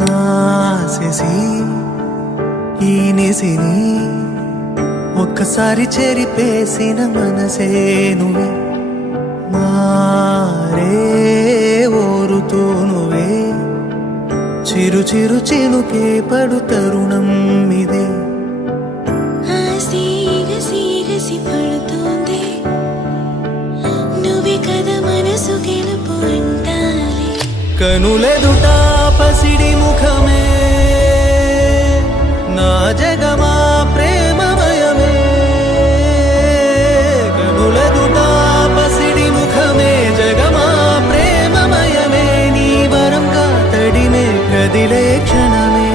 నాసేసి ఈ నిసిని ఒక్కసారి చెరిపేసిన మనసే నువ్వే మారే ఓరుతూ నువ్వే చిరు చిరు చినుకే పడు తరుణం ఇదే పడుతోంది నువ్వే కదా మనసు గెలుపు అంటాలి కనులెదుట పసిడి ముఖమే నా జగమా ప్రేమమయమే కనులెదుట పసిడి ముఖమే జగమా ప్రేమమయమే నీ వరంగా తడిమే కదిలే క్షణమే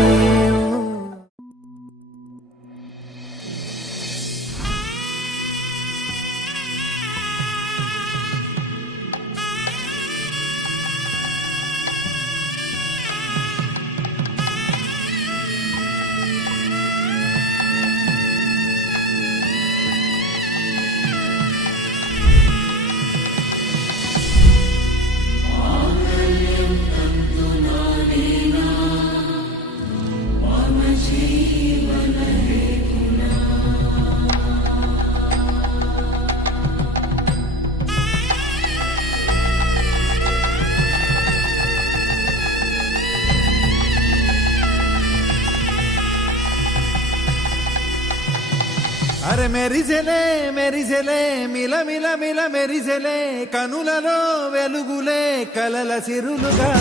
అరే మెరిసెలే మెరిసెలే మిల మిల మిల మెరిసెలే కనులలో వెలుగులే కలల సిరులుగా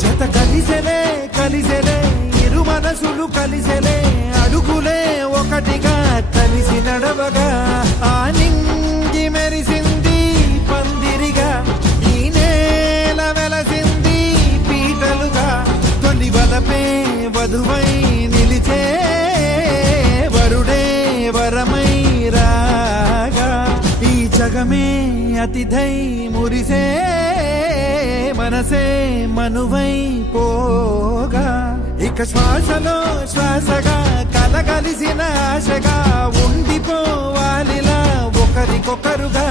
జత కలిసెలే కలిసెలే ఇరు మనసులు కలిసెలే అడుగులే ఒకటిగా కలిసి నడవగా ఆ నింగి మెరిసింది పందిరిగా ఈ నేల వెలసింది పీటలుగా తొలి వలపే వధువై నిలిచే వరుడే వరమై రాగా ఈ జగమే అతిథై మురిసే మనసే మనువై పోగా ఇక శ్వాసలో శ్వాసగా కలగలిసిన ఆశగా ఉండిపోవాలిలా ఒకరికొకరుగా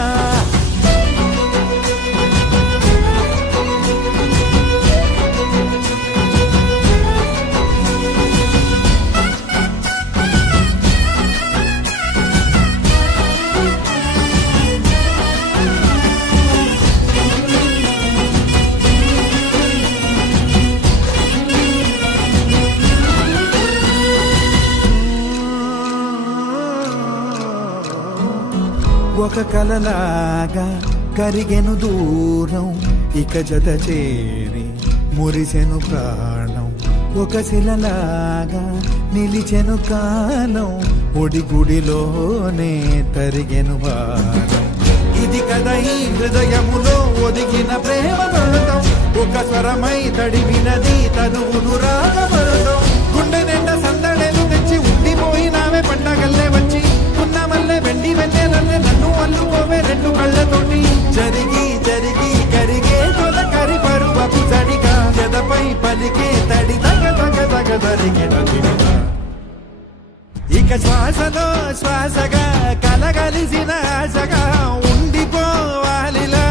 ఒక కలలాగా కరిగెను దూరం ఇక జత చేరి మురిసెను ప్రాణం ఒక శిలలాగా నిలిచెను కాలం ఒడిగుడిలోనే తరిగెను వారం ఇది కదా ఈ హృదయములో ఒదిగిన ప్రేమ పడతాం ఒక స్వరమై తడివినది తనువును రాగపడతాం గుండె నిండా సందడేలు తెచ్చి ఉండిపోయినావే పండగల్లే వచ్చి ఉన్న మల్లె వెండి వెన్నెలల్లే నన్ను అల్లుకోవే రెండు కళ్ళతోటి జరిగి జరిగి కరిగే తొల కరి పరువపు జడిగా జదపై పలికే తడి తగ తగ తగ తరిగిన ఇక శ్వాసలో శ్వాసగా కలగలిసిన ఆశగా ఉండిపోవాలిలా